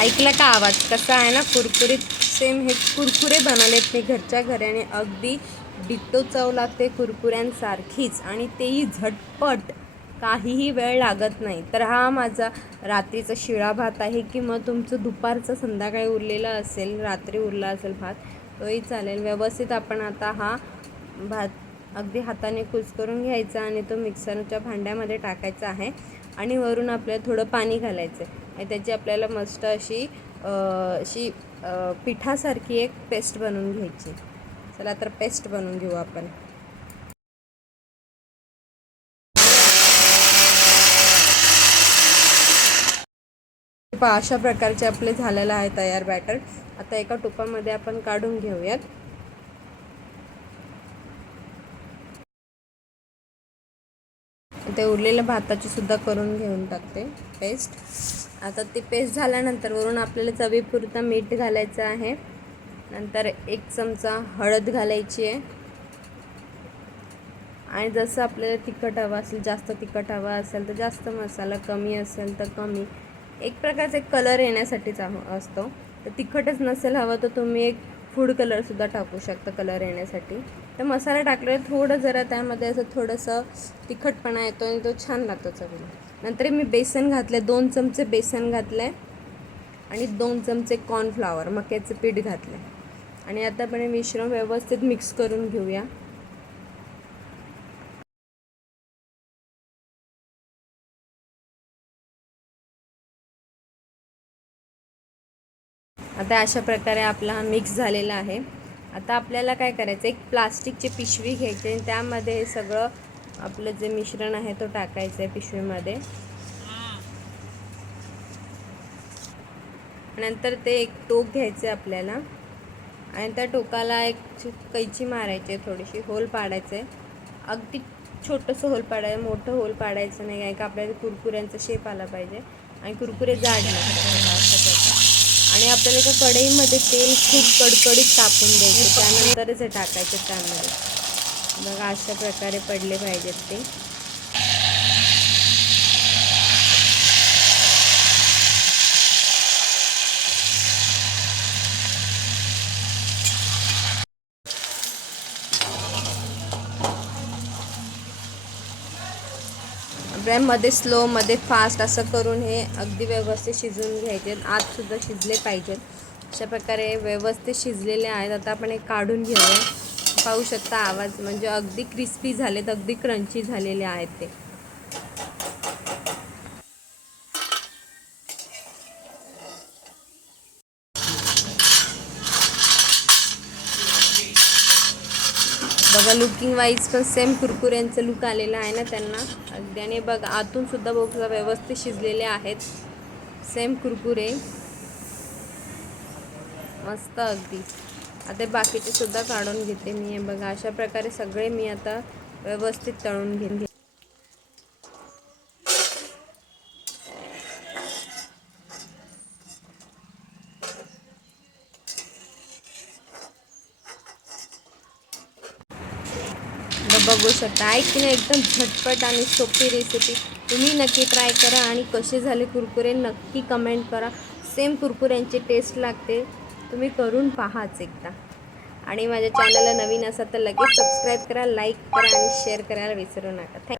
ऐकलं का आवाज? कसा आहे ना कुरकुरीत सेम हे कुरकुरे बनवलेत मी घरच्या घराने. अगदी डिट्टो चव लागते कुरकुऱ्यांसारखीच आणि तेही झटपट. काहीही वेळ लागत नाही. तर हा माझा रात्रीचा शिळा भात आहे किंवा तुमचं दुपारचं संध्याकाळी उरलेलं असेल रात्री उरला असेल भात तोही चालेल. व्यवस्थित आपण आता हा भात अगदी हाताने कुस्करून घ्यायचा आणि तो मिक्सरच्या भांड्यामध्ये टाकायचा आहे आणि वरून आपल्याला थोडं पाणी घालायचं आहे आणि त्याची आपल्याला मस्त अशी अशी पिठासारखी एक पेस्ट बनवून घ्यायची. चला तर पेस्ट बनवून घेऊ आपण. अशा प्रकारचे आपले झालेलं आहे तयार बॅटर. आता एका टोपामध्ये आपण काढून घेऊयात. ते उरलेल्या भाताची सुद्धा करून घेऊन टाकते पेस्ट आता ती पेस्ट झाल्यानंतर वरून आपल्याला चवीपुरता मीठ घालायचं आहे. नंतर एक चमचा हळद घालायची आहे. आणि जसं आपल्याला तिखट हवं असेल जास्त तिखट हवा असेल तर जास्त मसाला कमी असेल तर कमी. एक प्रकारचा एक कलर येण्यासाठीच आहो- असतो. तर तिखटच नसेल हवं तर तुम्ही एक फूड कलरसुद्धा टाकू शकता कलर येण्यासाठी. तर मसाला टाकल्यावर थोडं जरा त्यामध्ये असं थोडंसं तिखटपणा येतो आणि तो छान लागतो चवीला. नंतर मी बेसन घातले दोन चमचे बेसन घातले आणि दोन चमचे कॉर्नफ्लावर मक्याचं पीठ घातले आणि आता पण मिश्रण व्यवस्थित मिक्स करून घेऊया. आता अशा प्रकारे आपला हा मिक्स झालेला आहे. आता आपल्याला काय करायचं एक प्लास्टिकची पिशवी घ्यायची आणि त्यामध्ये हे सगळं आपलं जे मिश्रण आहे तो टाकायचं आहे पिशवीमध्ये. नंतर ते एक टोक घ्यायचं आहे आपल्याला. आणि त्या टोकाला एक कैची मारायची आहे थोडीशी होल पाडायचं आहे अगदी छोटंसं होल पाडायचं मोठं होल पाडायचं नाही आहे का आपल्याला कुरकुऱ्यांचा शेप आला पाहिजे. आणि कुरकुरे जाड नाही. आणि आपल्याला एका कढईमध्ये तेल खूप कडकडीत तापून द्यायचं. त्यानंतरच हे टाकायचं त्यामध्ये. बघा अशा प्रकारे पडले पाहिजेत ते. मध्ये स्लो मध्ये फास्ट असं करून हे अगदी व्यवस्थित शिजवून घ्यायचे आतसुद्धा शिजले पाहिजेत. अशा प्रकारे व्यवस्थित शिजलेले आहेत. आता आपण हे काढून घेऊया. पाहू शकता आवाज. म्हणजे अगदी क्रिस्पी झालेत अगदी क्रंची झालेले आहेत ते. बघा लुकिंग वाईज पण सेम कुरकुऱ्यांचं लुक आलेलं आहे ना त्यांना. अगदी. आणि बघा आतून सुद्धा बघा व्यवस्थित शिजलेले आहेत. सेम कुरकुरे. मस्त अगदी. आता बाकीचे सुद्धा काढून घेते मी. हे बघा अशा प्रकारे सगळे मी आता व्यवस्थित तळून घेईन बघू शकता. ऐक की नाही एकदम झटपट आणि सोपी रेसिपी तुम्ही नक्की ट्राय करा आणि कसे झाले कुरकुरे नक्की कमेंट करा. सेम कुरकुऱ्यांची टेस्ट लागते. तुम्ही करून पाहाच एकदा. आणि माझ्या चॅनलला नवीन असाल तर लगेच सबस्क्राईब करा लाईक करा आणि शेअर करायला विसरू नका. थँक